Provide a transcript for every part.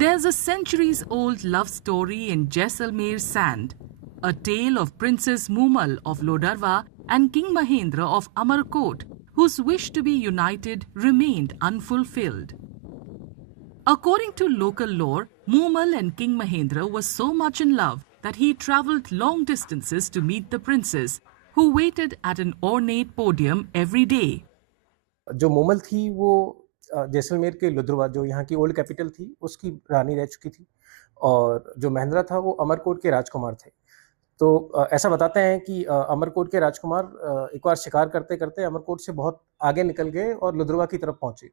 There's a centuries-old love story in Jaisalmer Sand, a tale of Princess Moomal of Lodarwa and King Mahendra of Amarkot, whose wish to be united remained unfulfilled. According to local lore, Moomal and King Mahendra were so much in love that he travelled long distances to meet the princess, who waited at an ornate podium every day. जो मूमल थी वो जैसलमेर के लुधरवा, जो यहाँ की old capital थी, उसकी रानी रह चुकी थी, और जो महेंद्रा था वो अमरकोट के राजकुमार थे। तो ऐसा बताते हैं कि अमरकोट के राजकुमार एक बार शिकार करते-करते अमरकोट से बहुत आगे निकल गए और लुधरवा की तरफ पहुँचे।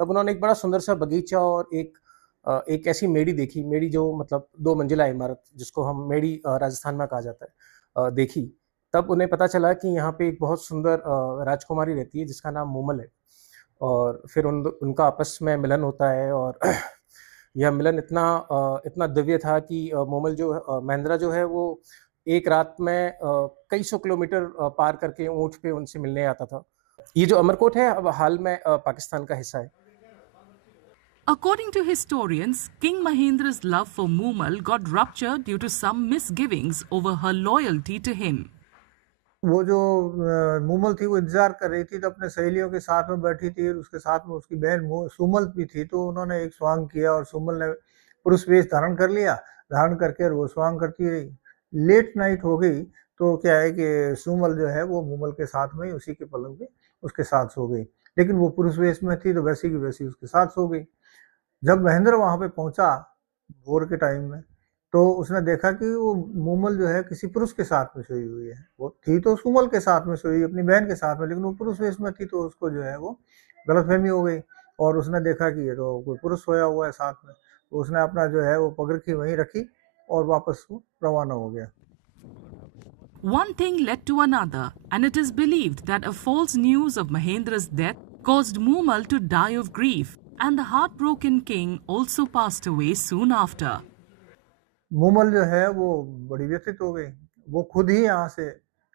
तब उन्होंने एक बड़ा सुंदर सा बगीचा और एक ऐसी मेड़ी देखी, मेड़ी जो मतलब 2 मंजिला इमारत, जिसको हम मेड़ी राजस्थान में कहा जाता है, देखी। तब उन्हें पता चला कि यहाँ पे एक बहुत सुंदर राजकुमारी रहती है जिसका नाम मूमल है। और फिर उनका आपस में मिलन होता है, और यह मिलन इतना दिव्य था कि मूमल जो महेंद्रा जो है वो एक रात में कई सौ किलोमीटर पार करके ऊँट पे उनसे मिलने आता था। ये जो अमरकोट है अब हाल में पाकिस्तान का हिस्सा है। According to historians, King Mahendra's love for Moomal got ruptured due to some misgivings over her loyalty to him. वो जो मूमल थी वो इंतजार कर रही थी, तो अपने सहेलियों के साथ में बैठी थी, और उसके साथ में उसकी बहन सुमल भी थी। तो उन्होंने एक स्वांग किया और सुमल ने पुरुष वेश धारण कर लिया, धारण करके वो स्वांग करती रही। लेट नाइट हो गई तो क्या है कि सुमल जो है वो मूमल के साथ में उसी के पलंग पे उसके साथ सो गई, लेकिन वो पुरुष वेश में थी तो वैसी की वैसी उसके साथ सो गई। जब महेंद्र वहां पे पहुंचा भोर के टाइम में, तो उसने देखा कि वो मूमल जो है किसी पुरुष के साथ में सोई हुई है। वो थी तो सुमल के साथ में सोई, अपनी बहन के साथ में, लेकिन वो पुरुष वेश में थी, तो उसको जो है वो गलतफहमी हो गई और उसने देखा कि ये तो कोई पुरुष सोया हुआ है साथ में। तो उसने अपना जो है वो पगड़की वहीं रखी और वापस वो रवाना हो गया। One thing led to another, and it is believed that a false news of Mahendra's death caused Moomal to die of grief, and the heartbroken king also passed away soon after. Moomal जो है वो बड़ी व्यथित हो गई। वो खुद ही यहाँ से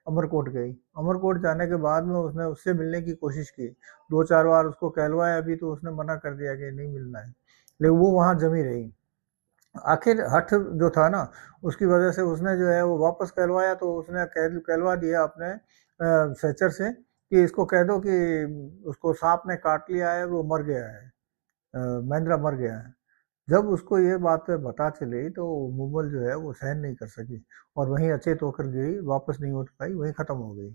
अमरकोट गई। अमरकोट जाने के बाद में उसने उससे मिलने की कोशिश की। 2-4 बार उसको कहलवाया भी, तो उसने मना कर दिया कि नहीं मिलना है, लेकिन वो वहाँ जमी रही। आखिर हठ जो था ना, उसकी वजह से उसने जो है वो वापस कहलवाया, तो उसने कहलवा दिया अपने सहचर से कि इसको कह दो कि उसको सांप ने काट लिया है, वो मर गया है, महेंद्रा मर गया है। जब उसको ये बात पता चली तो मूमल जो है वो सहन नहीं कर सकी और वहीं अचेत होकर गिरी, वापस नहीं उठ पाई, वहीं खत्म हो गई।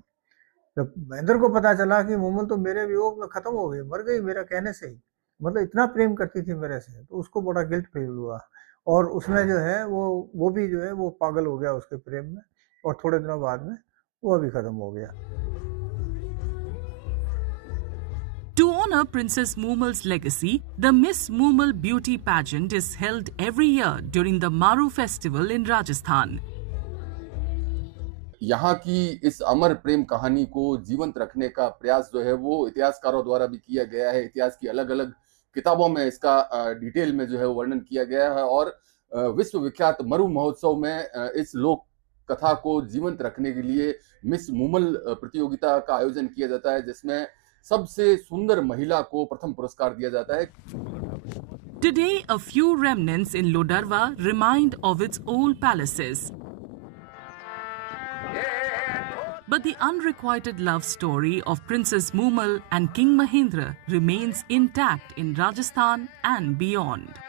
जब महेंद्र को पता चला कि मूमल तो मेरे वियोग में खत्म हो गई, मर गई मेरा कहने से ही, मतलब इतना प्रेम करती थी मेरे से, तो उसको बड़ा गिल्ट फील हुआ और उसने जो है वो भी जो है वो पागल हो गया उसके प्रेम में, और थोड़े दिनों बाद में वो भी खत्म हो गया। To honor Princess Moomal's legacy, the Miss Moomal Beauty Pageant is held every year during the Maru festival in Rajasthan. यहाँ की इस अमर प्रेम कहानी को जीवंत रखने का प्रयास जो है वो इतिहासकारों द्वारा भी किया गया है। इतिहास की अलग-अलग किताबों में इसका डिटेल में जो है वर्णन किया गया है, और विश्व विख्यात मरु महोत्सव में इस लोक कथा को जीवंत रखने के लिए मिस मूमल प्रतियोगिता का आयोजन किया जाता है, जिसमें सबसे सुंदर महिला को प्रथम पुरस्कार दिया जाता है। Today, a few remnants in Lodarwa remind of its old palaces. But the unrequited love story of Princess Moomal and King Mahendra remains intact in Rajasthan and beyond.